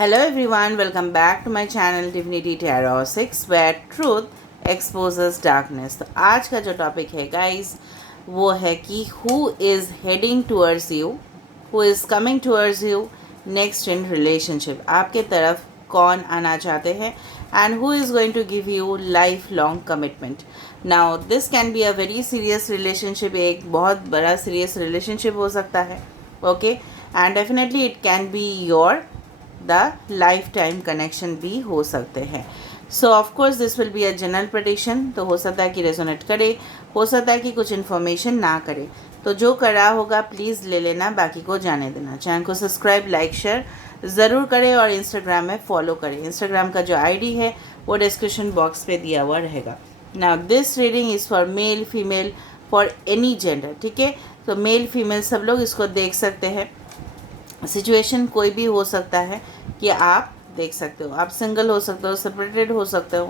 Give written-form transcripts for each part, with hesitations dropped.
Hello everyone, welcome back to my channel Divinity Tarot 6 where truth exposes darkness। तो आज का जो topic है गाइस वो है कि who is heading towards you, who is coming towards you next in relationship। आपके तरफ कौन आना चाहते हैं and who is going to give you lifelong commitment। Now this can be a very serious relationship, एक बहुत बड़ा serious relationship हो सकता है, okay, and definitely it can be your the life time connection भी हो सकते हैं। So of course this will be a general prediction. तो हो सकता है कि रेजोनेट करे, हो सकता है कि कुछ इन्फॉर्मेशन ना करे। तो जो करा होगा प्लीज़ ले लेना, बाकी को जाने देना। चैनल को सब्सक्राइब लाइक शेयर ज़रूर करें और इंस्टाग्राम में फॉलो करें। इंस्टाग्राम का जो आईडी है वो डिस्क्रिप्शन बॉक्स पे दिया हुआ रहेगा। Now this reading is for male female for any gender, ठीक है। तो मेल फीमेल सब लोग इसको देख सकते हैं। सिचुएशन कोई भी हो सकता है कि आप देख सकते हो, आप सिंगल हो सकते हो, सेपरेटेड हो सकते हो,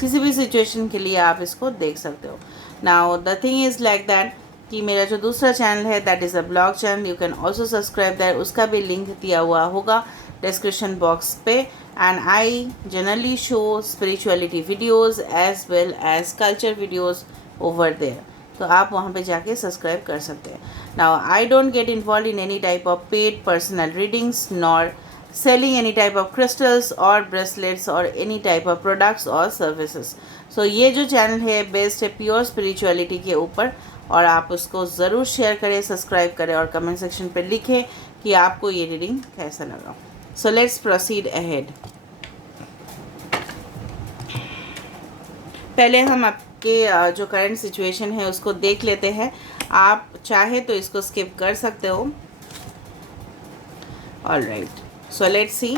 किसी भी सिचुएशन के लिए आप इसको देख सकते हो। Now the thing is like that कि मेरा जो दूसरा चैनल है that is a blog channel, you can also subscribe that, उसका भी लिंक दिया हुआ होगा डिस्क्रिप्शन बॉक्स पे। And I generally show spirituality videos as well as culture videos over there, तो आप वहाँ पे जाके सब्सक्राइब कर सकते हैं। Now I don't get involve in any type of paid personal readings nor selling any type of crystals और bracelets और एनी टाइप ऑफ प्रोडक्ट्स और सर्विसेज। सो ये जो चैनल है बेस्ड है प्योर स्पिरिचुअलिटी के ऊपर, और आप उसको ज़रूर शेयर करें, सब्सक्राइब करें और कमेंट सेक्शन पर लिखें कि आपको ये रीडिंग कैसा लगा। So let's proceed ahead. पहले हम आपके जो करंट सिचुएशन है उसको देख लेते हैं। आप चाहे तो इसको स्किप कर सकते हो। Alright, so let's see.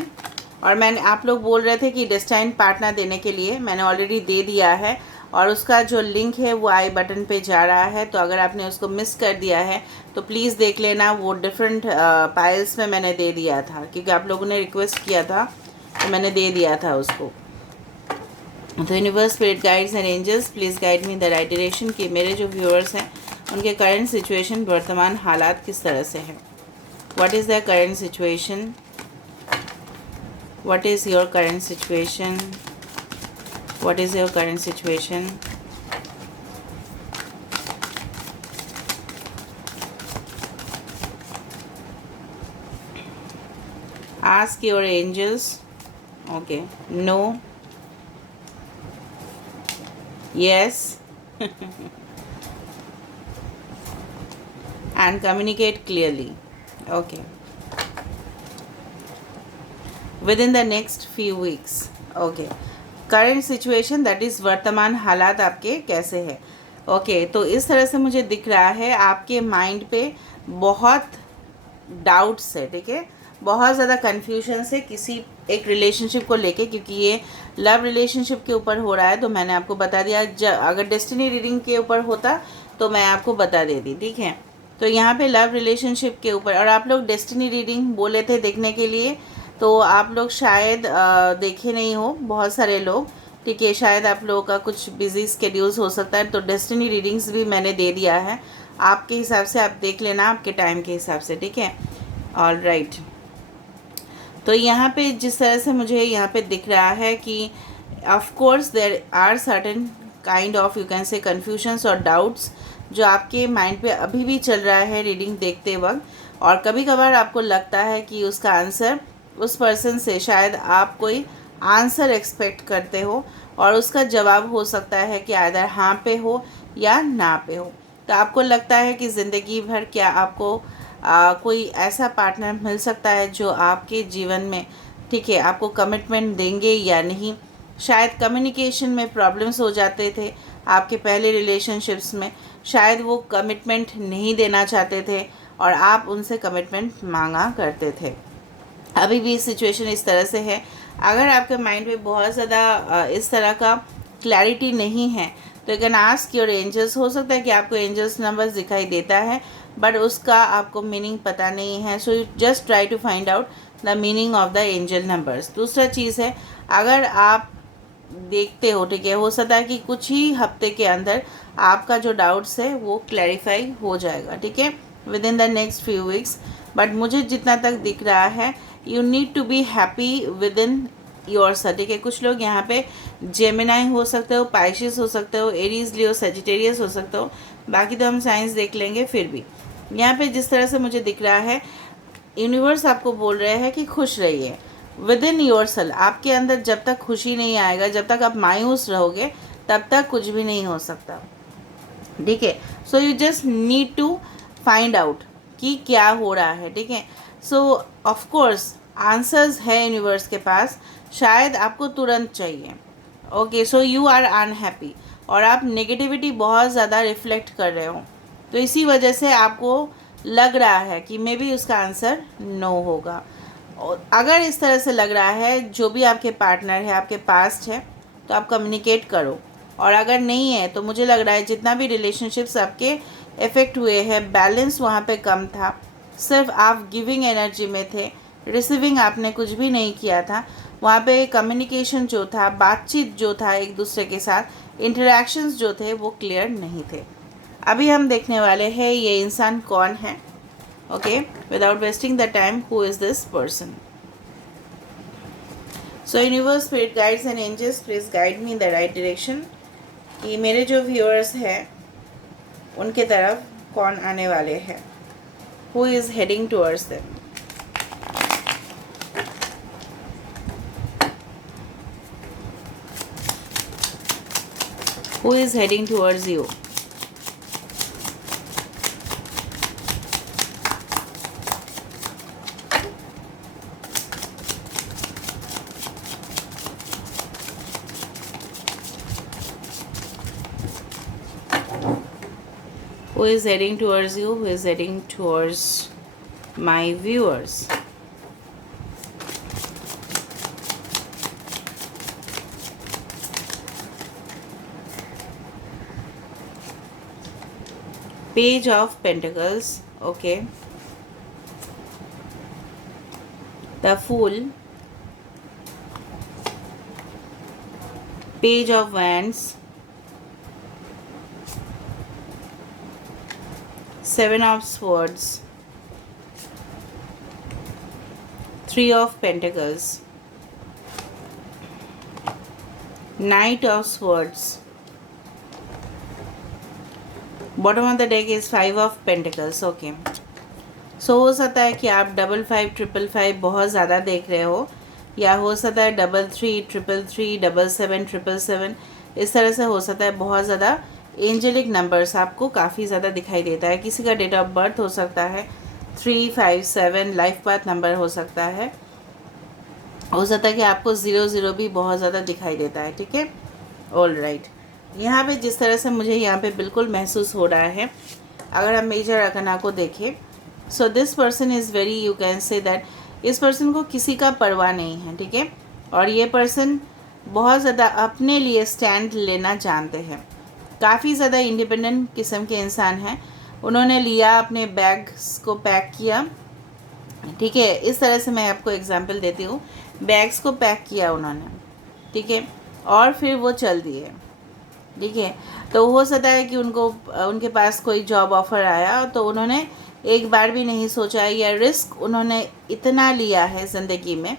और मैंने, आप लोग बोल रहे थे कि डेस्टाइन पार्टनर देने के लिए, मैंने ऑलरेडी दे दिया है और उसका जो लिंक है वो आई बटन पे जा रहा है। तो अगर आपने उसको मिस कर दिया है तो प्लीज़ देख लेना, वो डिफरेंट पाइल्स में मैंने दे दिया था क्योंकि आप लोगों ने रिक्वेस्ट किया था, तो मैंने दे दिया था उसको। तो universe, spirit guides and angels please guide me in the right direction कि मेरे जो व्यूअर्स हैं उनके करंट सिचुएशन, वर्तमान हालात किस तरह से है। What is the current situation, what is your current situation, what is your current situation. Ask your angels. Okay, no, yes and communicate clearly, okay, within the next few weeks, okay। current situation that is वर्तमान हालात आपके कैसे है, okay. तो इस तरह से मुझे दिख रहा है आपके माइंड पे बहुत डाउट्स है, ठीक है, बहुत ज़्यादा कन्फ्यूजन है किसी एक रिलेशनशिप को लेके, क्योंकि ये लव रिलेशनशिप के ऊपर हो रहा है। तो मैंने आपको बता दिया, अगर डेस्टिनी रीडिंग के ऊपर होता तो मैं आपको बता देती, ठीक है। तो यहाँ पे लव रिलेशनशिप के ऊपर, और आप लोग डेस्टिनी रीडिंग बोले थे देखने के लिए, तो आप लोग शायद देखे नहीं हो, बहुत सारे लोग, ठीक है, शायद आप लोगों का कुछ बिजी स्केड्यूल्स हो सकता है। तो डेस्टिनी रीडिंग्स भी मैंने दे दिया है, आपके हिसाब से आप देख लेना, आपके टाइम के हिसाब से, ठीक है। ऑल राइट, तो यहाँ पे जिस तरह से मुझे यहाँ पे दिख रहा है कि of course there are certain kind of, you can say, confusions और डाउट्स जो आपके माइंड पे अभी भी चल रहा है रीडिंग देखते वक्त। और कभी कभार आपको लगता है कि उसका आंसर उस पर्सन से, शायद आप कोई आंसर एक्सपेक्ट करते हो और उसका जवाब हो सकता है कि आइदर हाँ पे हो या ना पे हो। तो आपको लगता है कि ज़िंदगी भर क्या आपको कोई ऐसा पार्टनर मिल सकता है जो आपके जीवन में, ठीक है, आपको कमिटमेंट देंगे या नहीं। शायद कम्युनिकेशन में प्रॉब्लम्स हो जाते थे आपके पहले रिलेशनशिप्स में, शायद वो कमिटमेंट नहीं देना चाहते थे और आप उनसे कमिटमेंट मांगा करते थे। अभी भी सिचुएशन इस तरह से है। अगर आपके माइंड में बहुत ज़्यादा इस तरह का क्लैरिटी नहीं है तो you can ask your angels. हो सकता है कि आपको एंजल्स नंबर्स दिखाई देता है बट उसका आपको मीनिंग पता नहीं है, so you just try to find out the meaning of the angel numbers. दूसरा चीज़ है, अगर आप देखते हो, ठीक है, हो सकता है कि कुछ ही हफ्ते के अंदर आपका जो डाउट्स है वो क्लैरिफाई हो जाएगा, ठीक है, within the next few weeks. But मुझे जितना तक दिख रहा है you need to be happy within yourself, ठीक है। कुछ लोग यहाँ पे जेमिनाई हो सकते हो, पाइशिस हो सकते हो, एरीज लियो, सेजिटेरियस हो सकते हो, बाकी तो हम साइंस देख लेंगे। फिर भी यहाँ पे जिस तरह से मुझे दिख रहा है, यूनिवर्स आपको बोल रहे हैं कि खुश रहिए विद इन योर सेल्फ। आपके अंदर जब तक खुशी नहीं आएगा, जब तक आप मायूस रहोगे, तब तक कुछ भी नहीं हो सकता, ठीक है। So you just need to find out कि क्या हो रहा है, ठीक है। सो ऑफ कोर्स आंसर्स है यूनिवर्स के पास, शायद आपको तुरंत चाहिए। Okay, so you are unhappy और आप नेगेटिविटी बहुत ज़्यादा रिफ्लेक्ट कर रहे हो, तो इसी वजह से आपको लग रहा है कि मे बी उसका आंसर नो होगा। और अगर इस तरह से लग रहा है, जो भी आपके पार्टनर है, आपके पास्ट है, तो आप कम्युनिकेट करो। और अगर नहीं है तो मुझे लग रहा है जितना भी रिलेशनशिप्स आपके इफ़ेक्ट हुए हैं, बैलेंस वहाँ पे कम था, सिर्फ आप गिविंग एनर्जी में थे, रिसीविंग आपने कुछ भी नहीं किया था। वहाँ पे कम्युनिकेशन जो था, बातचीत जो था एक दूसरे के साथ, इंटरेक्शंस जो थे वो क्लियर नहीं थे। अभी हम देखने वाले हैं ये इंसान कौन है। Okay, without wasting the time, who is this person. So universe, spirit guides and angels, please guide me in the right direction कि मेरे जो व्यूअर्स हैं उनके तरफ कौन आने वाले हैं, who is heading towards them. Who is heading towards you? Who is heading towards you? Who is heading towards my viewers? Page of Pentacles, okay. The Fool, Page of Wands, Seven of Swords, Three of Pentacles, Knight of Swords, bottom of the deck is 5 of pentacles. Okay, so हो सकता है कि आप 55 555 बहुत ज़्यादा देख रहे हो, या हो सकता है 33 333 77 777, इस तरह से हो सकता है। बहुत ज़्यादा एंजेलिक नंबर्स आपको काफ़ी ज़्यादा दिखाई देता है। किसी का डेट ऑफ बर्थ हो सकता है 357, लाइफ पाथ नंबर हो सकता है कि आपको 00 भी बहुत ज़्यादा दिखाई देता है, ठीक है। ऑल राइट, यहाँ पे जिस तरह से मुझे यहाँ पे बिल्कुल महसूस हो रहा है, अगर हम मेजर अरकाना को देखें, सो this person is very, you can say that इस पर्सन को किसी का परवाह नहीं है, ठीक है। और ये पर्सन बहुत ज़्यादा अपने लिए स्टैंड लेना जानते हैं, काफ़ी ज़्यादा इंडिपेंडेंट किस्म के इंसान हैं। उन्होंने लिया, अपने बैग्स को पैक किया, ठीक है। इस तरह से मैं आपको एग्जांपल देती हूँ, बैग्स को पैक किया उन्होंने, ठीक है, और फिर वो चल दिए, ठीक है। तो हो सकता है कि उनके पास कोई जॉब ऑफ़र आया, तो उन्होंने एक बार भी नहीं सोचा, या रिस्क उन्होंने इतना लिया है ज़िंदगी में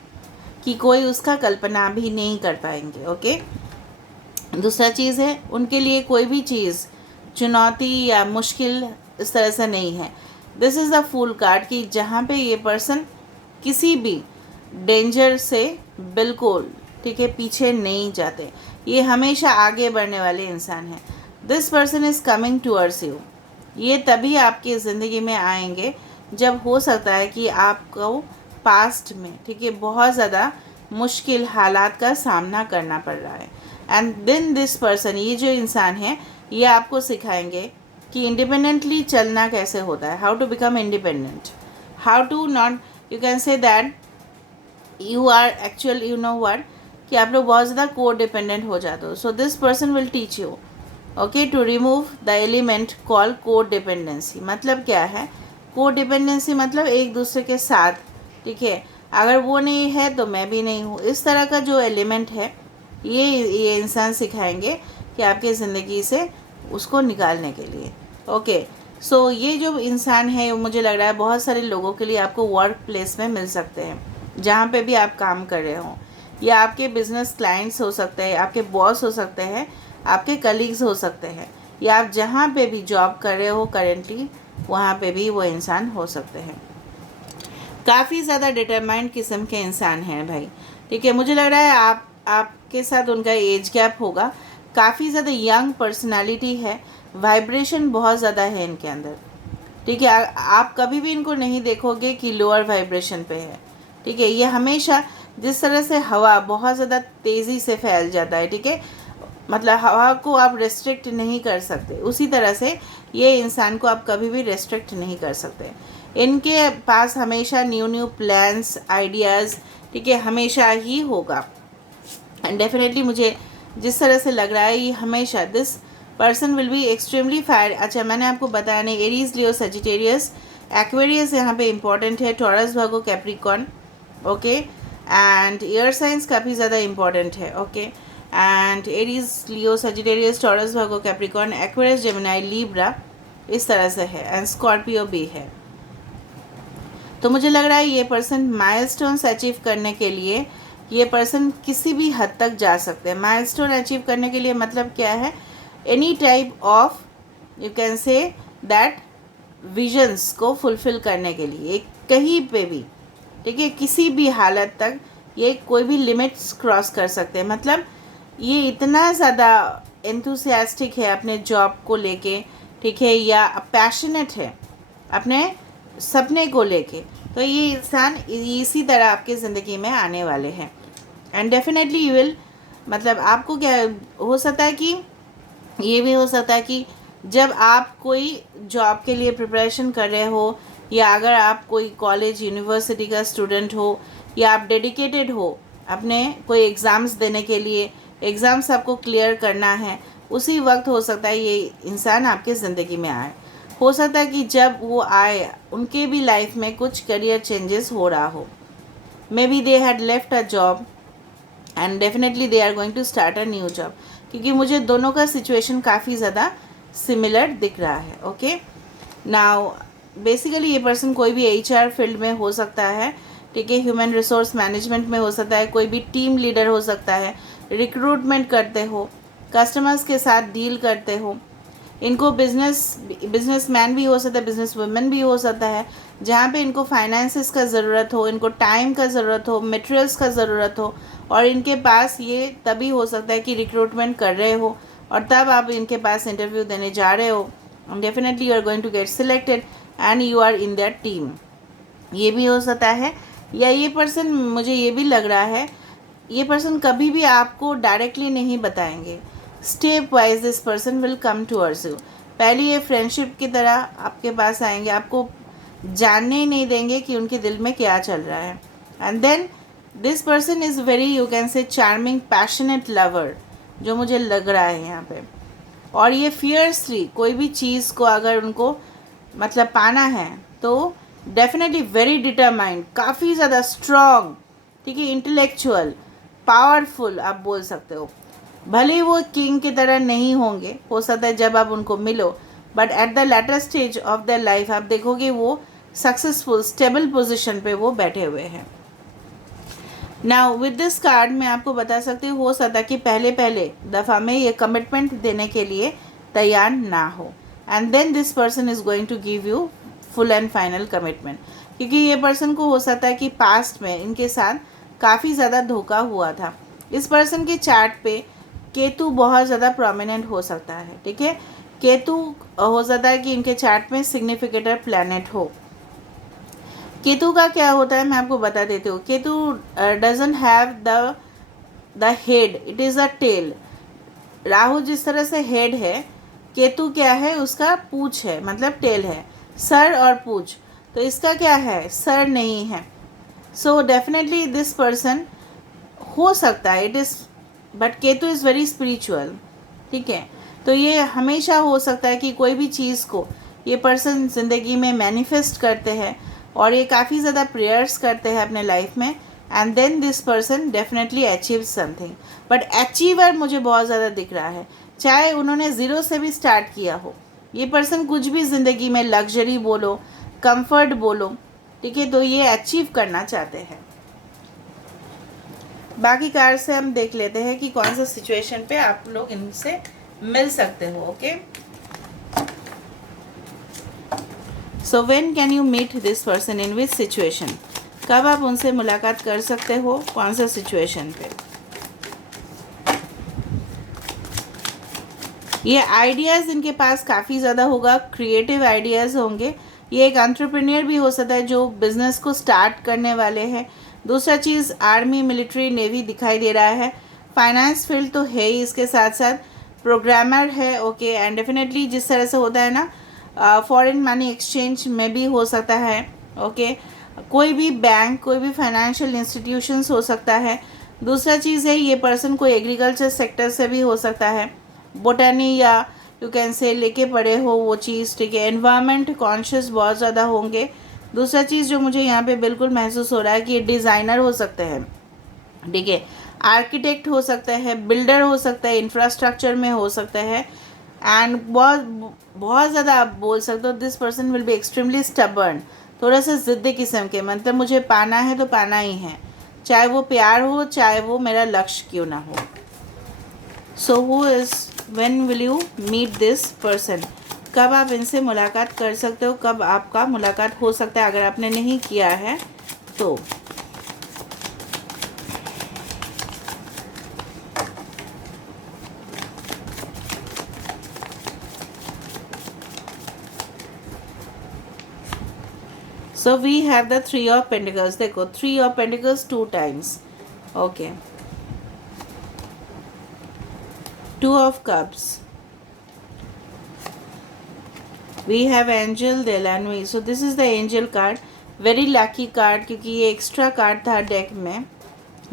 कि कोई उसका कल्पना भी नहीं कर पाएंगे। ओके, दूसरा चीज़ है, उनके लिए कोई भी चीज़ चुनौती या मुश्किल इस तरह से नहीं है। This is the fool card कि जहाँ पे ये पर्सन किसी भी डेंजर से बिल्कुल, ठीक है, पीछे नहीं जाते, ये हमेशा आगे बढ़ने वाले इंसान हैं। This person is coming towards you, ये तभी आपकी ज़िंदगी में आएंगे जब हो सकता है कि आपको पास्ट में, ठीक है, बहुत ज़्यादा मुश्किल हालात का सामना करना पड़ रहा है। एंड देन दिस पर्सन, ये जो इंसान है, ये आपको सिखाएंगे कि इंडिपेंडेंटली चलना कैसे होता है, how to become independent, how to not, you can say that you are actual, you know what, कि आप लोग बहुत ज़्यादा को डिपेंडेंट हो जाते हो। So this person will teach you, okay, to remove the element call को डिपेंडेंसी। मतलब क्या है को डिपेंडेंसी? मतलब एक दूसरे के साथ, ठीक है, अगर वो नहीं है तो मैं भी नहीं हूँ, इस तरह का जो एलिमेंट है, ये इंसान सिखाएंगे कि आपके ज़िंदगी से उसको निकालने के लिए। ओके, सो ये जो इंसान है, मुझे लग रहा है बहुत सारे लोगों के लिए आपको वर्क प्लेस में मिल सकते हैं, जहाँ पे भी आप काम कर रहे हो, या आपके बिजनेस क्लाइंट्स हो सकते हैं, आपके बॉस हो सकते हैं, आपके कलीग्स हो सकते हैं, या आप जहाँ पे भी जॉब कर रहे हो करेंटली वहाँ पे भी वो इंसान हो सकते हैं। काफ़ी ज़्यादा डिटरमाइंड किस्म के इंसान हैं भाई, ठीक है। मुझे लग रहा है आपके साथ उनका एज गैप होगा। काफ़ी ज़्यादा यंग पर्सनालिटी है, वाइब्रेशन बहुत ज़्यादा है इनके अंदर, ठीक है। आप कभी भी इनको नहीं देखोगे कि लोअर वाइब्रेशन पे है, ठीक है। ये हमेशा जिस तरह से हवा बहुत ज़्यादा तेज़ी से फैल जाता है, ठीक है, मतलब हवा को आप रेस्ट्रिक्ट नहीं कर सकते, उसी तरह से ये इंसान को आप कभी भी रेस्ट्रिक्ट नहीं कर सकते। इनके पास हमेशा न्यू न्यू प्लान्स, आइडियाज़, ठीक है, हमेशा ही होगा। एंड डेफिनेटली मुझे जिस तरह से लग रहा है ये हमेशा this person will be extremely fire. अच्छा, मैंने आपको बताया नहीं, एरीज, लियो, सजिटेरियस, एक्वेरियस यहाँ पे इंपॉर्टेंट है, taurus, Virgo, Capricorn, okay. And air science काफ़ी ज़्यादा इंपॉर्टेंट है, okay. And Aries, Leo, Sagittarius, taurus, Virgo, Capricorn, Aquarius, Gemini, Libra, इस तरह से है। एंड स्कॉर्पियो भी है। तो मुझे लग रहा है ये पर्सन माइलस्टोन्स अचीव करने के लिए, ये पर्सन किसी भी हद तक जा सकते हैं। माइलस्टोन अचीव करने के लिए मतलब क्या है, any type of you can say that visions को फुलफ़िल करने के लिए कहीं पे भी, ठीक है, किसी भी हालत तक ये कोई भी लिमिट्स क्रॉस कर सकते हैं। मतलब ये इतना ज़्यादा एंथुसियास्टिक है अपने जॉब को लेके, ठीक है, या पैशनेट है अपने सपने को लेके, तो ये इंसान इसी तरह आपकी ज़िंदगी में आने वाले हैं। एंड डेफिनेटली यू विल, मतलब आपको क्या हो सकता है कि ये भी हो सकता है कि जब आप कोई जॉब के लिए प्रिपरेशन कर रहे हो, या अगर आप कोई कॉलेज यूनिवर्सिटी का स्टूडेंट हो, या आप डेडिकेटेड हो अपने कोई एग्ज़ाम्स देने के लिए, एग्ज़ाम्स आपको क्लियर करना है, उसी वक्त हो सकता है ये इंसान आपके ज़िंदगी में आए। हो सकता है कि जब वो आए उनके भी लाइफ में कुछ करियर चेंजेस हो रहा हो। Maybe they had left a job and definitely they are going to start a new job, क्योंकि मुझे दोनों का सिचुएशन काफ़ी ज़्यादा सिमिलर दिख रहा है, ओके। नाउ बेसिकली ये पर्सन कोई भी HR फील्ड में हो सकता है, ठीक है, ह्यूमन रिसोर्स मैनेजमेंट में हो सकता है, कोई भी टीम लीडर हो सकता है, रिक्रूटमेंट करते हो, कस्टमर्स के साथ डील करते हो। इनको बिजनेसमैन भी हो सकता है, बिजनेस वुमेन भी हो सकता है, जहाँ पे इनको फाइनेंसिस का ज़रूरत हो, इनको टाइम का ज़रूरत हो, मटेरियल्स का ज़रूरत हो, और इनके पास ये तभी हो सकता है कि रिक्रूटमेंट कर रहे हो और तब आप इनके पास इंटरव्यू देने जा रहे हो, definitely you are going to get selected and you are in that team, ये भी हो सकता है। या ये पर्सन, मुझे ये भी लग रहा है, ये पर्सन कभी भी आपको डायरेक्टली नहीं बताएंगे, step wise this person will come towards you. पहले ये फ्रेंडशिप की तरह आपके पास आएंगे, आपको जानने ही नहीं देंगे कि उनके दिल में क्या चल रहा है। And then this person is very, you can say, charming, passionate lover, जो मुझे लग रहा है यहाँ पे। और ये फियर्सली कोई भी चीज़ को अगर उनको मतलब पाना है तो डेफिनेटली वेरी डिटरमाइंड, काफ़ी ज़्यादा स्ट्रॉन्ग, ठीक है, इंटेलेक्चुअल, पावरफुल आप बोल सकते हो। भले वो किंग की तरह नहीं होंगे, हो सकता है जब आप उनको मिलो, but at the later stage of the life आप देखोगे वो सक्सेसफुल, स्टेबल पोजिशन पे वो बैठे हुए हैं। नाउ विद दिस कार्ड मैं आपको बता सकती हूँ, हो सकता है कि पहले दफ़ा में ये कमिटमेंट देने के लिए तैयार ना हो, and then this person is going to give you full and final commitment, क्योंकि ये पर्सन को हो सकता है कि पास्ट में इनके साथ काफ़ी ज़्यादा धोखा हुआ था। इस पर्सन के चार्ट पे केतु बहुत ज़्यादा प्रोमिनेंट हो सकता है, ठीक है। केतु हो सकता है कि इनके चार्ट में सिग्निफिकेटर प्लैनेट हो। केतु का क्या होता है मैं आपको बता देती हूँ। Ketu doesn't have the head, it is a tail. Rahu जिस तरह से हेड है, केतु क्या है, उसका पूँछ है, मतलब टेल है, सर और पूँछ। तो इसका क्या है, सर नहीं है। सो डेफिनेटली दिस पर्सन हो सकता है, it is, but Ketu is very spiritual, ठीक है। तो ये हमेशा हो सकता है कि कोई भी चीज़ को ये पर्सन ज़िंदगी में मैनिफेस्ट करते हैं और ये काफ़ी ज़्यादा प्रेयर्स करते हैं अपने लाइफ में, and then this person definitely achieve something. But achiever मुझे बहुत ज़्यादा दिख रहा है, चाहे उन्होंने ज़ीरो से भी स्टार्ट किया हो। ये पर्सन कुछ भी ज़िंदगी में, लग्जरी बोलो, कंफर्ट बोलो, ठीक है, तो ये अचीव करना चाहते हैं। बाकी कार्ड से हम देख लेते हैं कि कौन सा सिचुएशन पे आप लोग इनसे मिल सकते हो। Okay, so when can you meet this person, in which situation, कब आप उनसे मुलाकात कर सकते हो, कौन सा सिचुएशन पे। ये आइडियाज़ इनके पास काफ़ी ज़्यादा होगा, क्रिएटिव आइडियाज़ होंगे। ये एक एंटरप्रेन्योर भी हो सकता है जो बिज़नेस को स्टार्ट करने वाले हैं। दूसरा चीज़, आर्मी, मिलिट्री, नेवी दिखाई दे रहा है। फाइनेंस फील्ड तो है ही, इसके साथ साथ प्रोग्रामर है। ओके, एंड डेफिनेटली जिस तरह से होता है ना, फॉरेन मनी एक्सचेंज में भी हो सकता है। ओके, कोई भी बैंक, कोई भी फाइनेंशियल इंस्टीट्यूशंस हो सकता है। दूसरा चीज़ है, ये पर्सन कोई एग्रीकल्चर सेक्टर से भी हो सकता है, बोटानी या यू कैन से लेके पड़े हो वो चीज़। ठीक है, एनवायरनमेंट कॉन्शियस बहुत ज़्यादा होंगे। दूसरा चीज़ जो मुझे यहाँ पे बिल्कुल महसूस हो रहा है कि ये डिज़ाइनर हो सकते हैं। ठीक है, आर्किटेक्ट हो सकता है, बिल्डर हो सकता है, इंफ्रास्ट्रक्चर में हो सकता है। एंड बहुत ज़्यादा आप बोल सकते हो this person will be extremely stubborn, थोड़ा सा ज़िद्दी किस्म के, मतलब मुझे पाना है तो पाना ही है, चाहे वो प्यार हो, चाहे वो मेरा लक्ष्य क्यों ना हो। So who is, when will you meet this person, कब आप इनसे मुलाकात कर सकते हो, कब आपका मुलाकात हो सकता है अगर आपने नहीं किया है तो। So we have the 3 of pentacles. देखो 3 of pentacles 2 times. Okay, 2 of cups, we have angel डेलानवी। So this is the angel card, very lucky card, क्योंकि ये एक्स्ट्रा कार्ड था डेक में।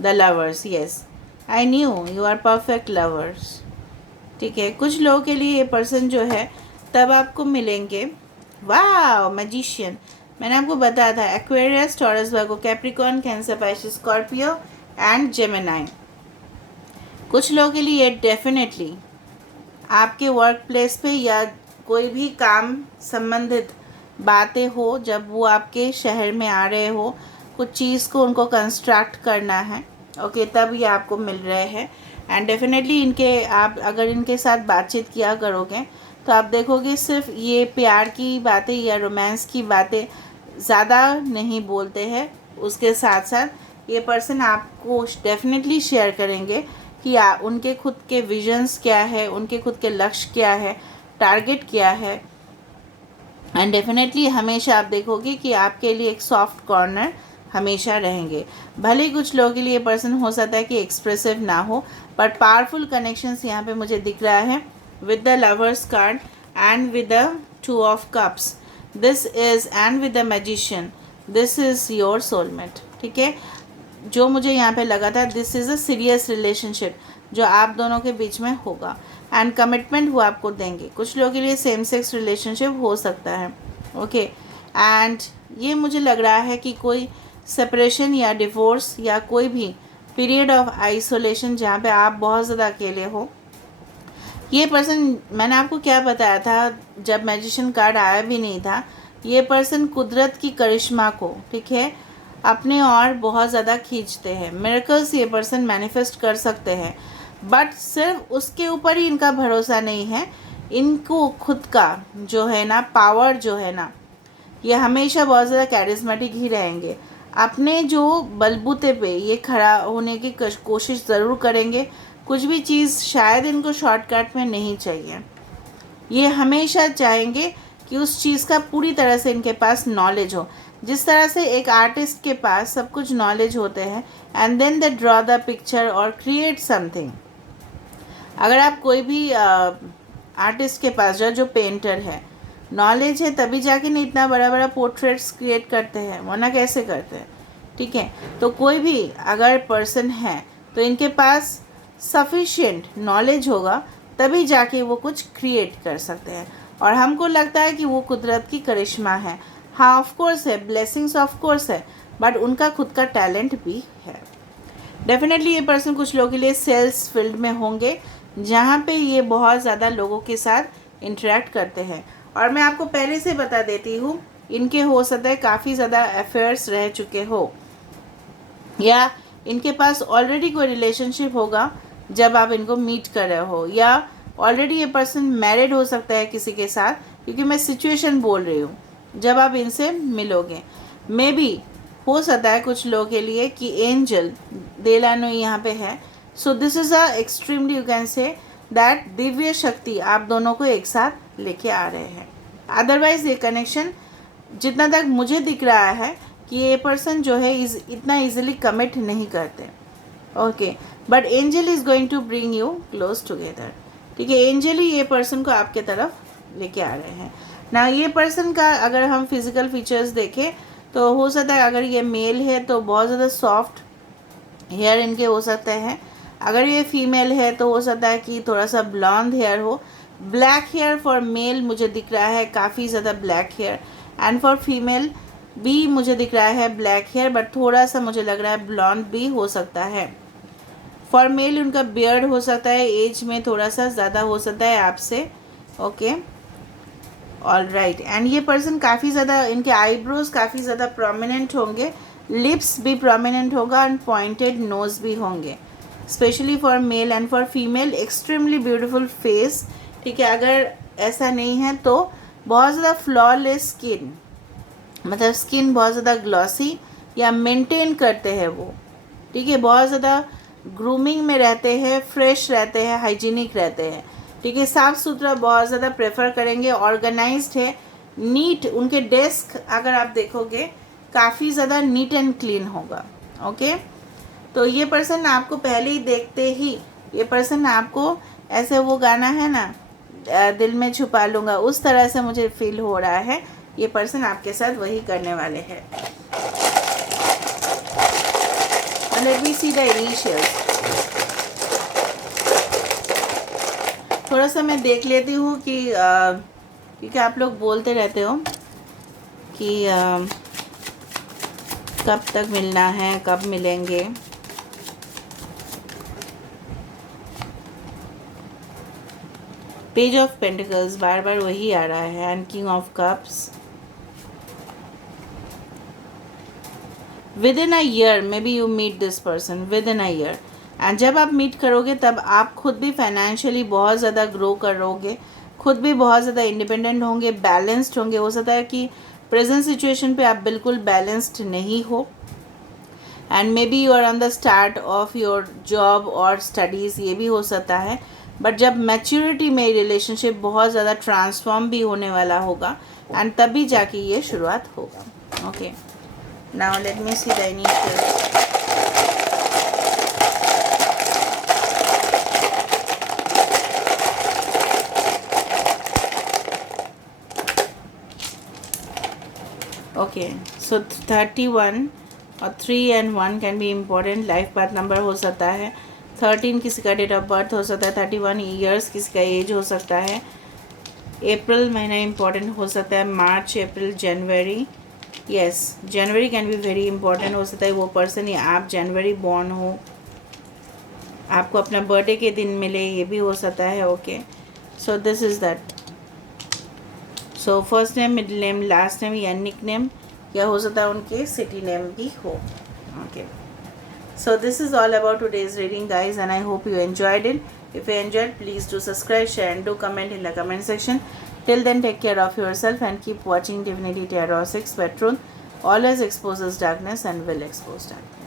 The lovers, yes, I knew you are perfect lovers. ठीक है, कुछ लोगों के लिए ये पर्सन जो है तब आपको मिलेंगे। वाह, मैजिशियन, मैंने आपको बताया था Aquarius, taurus, Virgo, Capricorn, cancer, Pisces, Scorpio and Gemini. कुछ लोगों के लिए डेफिनेटली आपके वर्क प्लेस पे या कोई भी काम संबंधित बातें हो, जब वो आपके शहर में आ रहे हो, कुछ चीज़ को उनको कंस्ट्रक्ट करना है। ओके, तब ये आपको मिल रहे हैं। एंड डेफिनेटली इनके, आप अगर इनके साथ बातचीत किया करोगे तो आप देखोगे सिर्फ ये प्यार की बातें या रोमांस की बातें ज़्यादा नहीं बोलते हैं, उसके साथ साथ ये पर्सन आपको डेफिनेटली शेयर करेंगे कि उनके खुद के विजन्स क्या है, उनके खुद के लक्ष्य क्या है, टारगेट क्या है। एंड डेफिनेटली हमेशा आप देखोगे कि आपके लिए एक सॉफ्ट कॉर्नर हमेशा रहेंगे। भले ही कुछ लोगों के लिए पर्सन हो सकता है कि एक्सप्रेसिव ना हो, बट पावरफुल कनेक्शंस यहाँ पे मुझे दिख रहा है with the lovers card and with the 2 of cups, this is, and with the magician, this is your soulmate. ठीक है, जो मुझे यहाँ पे लगा था, this is a serious relationship जो आप दोनों के बीच में होगा एंड कमिटमेंट वो आपको देंगे। कुछ लोगों के लिए सेम सेक्स रिलेशनशिप हो सकता है। ओके, एंड ये मुझे लग रहा है कि कोई सेपरेशन या डिवोर्स या कोई भी पीरियड ऑफ आइसोलेशन जहाँ पे आप बहुत ज़्यादा अकेले हो। ये पर्सन, मैंने आपको क्या बताया था जब मैजिशियन कार्ड आया भी नहीं था, ये पर्सन कुदरत की करिश्मा को, ठीक है, अपने और बहुत ज़्यादा खींचते हैं। मिरेकल्स ये पर्सन मैनिफेस्ट कर सकते हैं, बट सिर्फ उसके ऊपर ही इनका भरोसा नहीं है। इनको खुद का जो है ना पावर जो है ना, ये हमेशा बहुत ज़्यादा कैरिस्मेटिक ही रहेंगे। अपने जो बलबूते पे ये खड़ा होने की कोशिश ज़रूर करेंगे। कुछ भी चीज़ शायद इनको शॉर्टकट में नहीं चाहिए, ये हमेशा चाहेंगे कि उस चीज़ का पूरी तरह से इनके पास नॉलेज हो। जिस तरह से एक आर्टिस्ट के पास सब कुछ नॉलेज होते हैं and then they draw the picture और क्रिएट समथिंग। अगर आप कोई भी आर्टिस्ट के पास जो पेंटर है नॉलेज है, तभी जाके नहीं इतना बड़ा बड़ा पोर्ट्रेट्स क्रिएट करते हैं, वरना कैसे करते हैं। ठीक है, तो कोई भी अगर पर्सन है तो इनके पास सफिशिएंट नॉलेज होगा, तभी जाके वो कुछ क्रिएट कर सकते हैं। और हमको लगता है कि वो कुदरत की करिश्मा है। हाँ, ऑफ कोर्स है, ब्लेसिंग्स ऑफ कोर्स है, बट उनका खुद का टैलेंट भी है। डेफिनेटली ये पर्सन कुछ लोगों के लिए सेल्स फील्ड में होंगे, जहाँ पे ये बहुत ज़्यादा लोगों के साथ इंटरेक्ट करते हैं। और मैं आपको पहले से बता देती हूँ, इनके हो सकता है काफ़ी ज़्यादा अफेयर्स रह चुके हो, या इनके पास ऑलरेडी कोई रिलेशनशिप होगा जब आप इनको मीट कर रहे हो, या ऑलरेडी ये पर्सन मैरिड हो सकता है किसी के साथ, क्योंकि मैं सिचुएशन बोल रही हूँ जब आप इनसे मिलोगे। मे बी हो सकता है कुछ लोगों के लिए कि एंजल देलानो यहाँ पे है। सो this is a extremely you can say that Divya शक्ति आप दोनों को एक साथ लेके आ रहे हैं। अदरवाइज ये कनेक्शन जितना तक मुझे दिख रहा है कि ये पर्सन जो है इतना इजीली कमिट नहीं करते। Okay, but angel is going to bring you close together. ठीक है, एंजल ही ये पर्सन को आपके तरफ लेके आ रहे हैं ना। ये पर्सन का अगर हम फिजिकल फीचर्स देखें तो हो सकता है अगर ये मेल है तो बहुत ज़्यादा सॉफ्ट हेयर इनके हो सकते हैं। अगर ये फीमेल है तो हो सकता है कि थोड़ा सा ब्लॉन्ड हेयर हो। ब्लैक हेयर फॉर मेल मुझे दिख रहा है, काफ़ी ज़्यादा black hair, and for female भी मुझे दिख रहा है ब्लैक हेयर, बट थोड़ा सा मुझे लग रहा है ब्लॉन्ड भी हो सकता है। फॉर मेल उनका बियर्ड हो सकता है, एज में थोड़ा सा ज़्यादा हो सकता है आपसे। Okay, all right. एंड ये पर्सन काफ़ी ज़्यादा, इनके आईब्रोज काफ़ी ज़्यादा प्रोमिनेंट होंगे, लिप्स भी प्रोमिनेंट होगा, एंड पॉइंटेड नोज भी होंगे, specially for male. And for female extremely beautiful face. ठीक है, अगर ऐसा नहीं है तो बहुत ज़्यादा फ्लॉलेस स्किन, मतलब स्किन बहुत ज़्यादा ग्लॉसी या मेंटेन करते हैं वो। ठीक है, बहुत ज़्यादा ग्रूमिंग में रहते हैं, फ्रेश रहते हैं, हाइजीनिक रहते हैं। ठीक है, साफ़ सुथरा बहुत ज़्यादा प्रेफर करेंगे, ऑर्गेनाइज्ड है, नीट। उनके डेस्क अगर आप देखोगे काफ़ी ज़्यादा नीट एंड क्लीन होगा। ओके, तो ये पर्सन आपको पहले ही देखते ही, ये पर्सन आपको ऐसे वो गाना है ना दिल में छुपा लूँगा, उस तरह से मुझे फील हो रहा है ये पर्सन आपके साथ वही करने वाले हैं। Late me see the initials. थोड़ा सा मैं देख लेती हूँ कि क्योंकि आप लोग बोलते रहते हो कि कब तक मिलना है, कब मिलेंगे। पेज ऑफ पेंटिकल्स बार बार वही आ रहा है, and king of cups. Within a year maybe you meet this person, within a year. And जब आप मीट करोगे तब आप खुद भी फाइनेंशियली बहुत ज़्यादा ग्रो करोगे, खुद भी बहुत ज़्यादा इंडिपेंडेंट होंगे, बैलेंस्ड होंगे। हो सकता है कि प्रेजेंट सिचुएशन पे आप बिल्कुल बैलेंस्ड नहीं हो, and maybe you are on the start of your job और स्टडीज़, ये भी हो सकता है। बट जब मैच्योरिटी में रिलेशनशिप बहुत ज़्यादा ट्रांसफॉर्म भी होने वाला होगा, एंड तभी जाके ये शुरुआत होगा। Okay, now let me see the initial. Okay, so 31 और 3 and 1 can be important. Life path number हो सकता है 13, किसी का डेट ऑफ बर्थ हो सकता है 31 ईयर्स, किसी का एज हो सकता है। अप्रैल महीना इम्पॉर्टेंट हो सकता है, March, April, January. Yes, January can be very important हो सकता है। वो पर्सन या आप जनवरी बॉर्न हो, आपको अपना बर्थडे के दिन मिले, ये भी हो सकता है। Okay, so this is that. So first name, middle name, last name या निक नेम, या हो सकता है उनके सिटी नेम भी हो। Okay, so this is all about today's reading, guys, and I hope you enjoyed it. If you enjoyed, please do subscribe, share, and do comment in the comment section. Till then, take care of yourself and keep watching Divinity Tarot 6, where truth always exposes darkness and will expose darkness.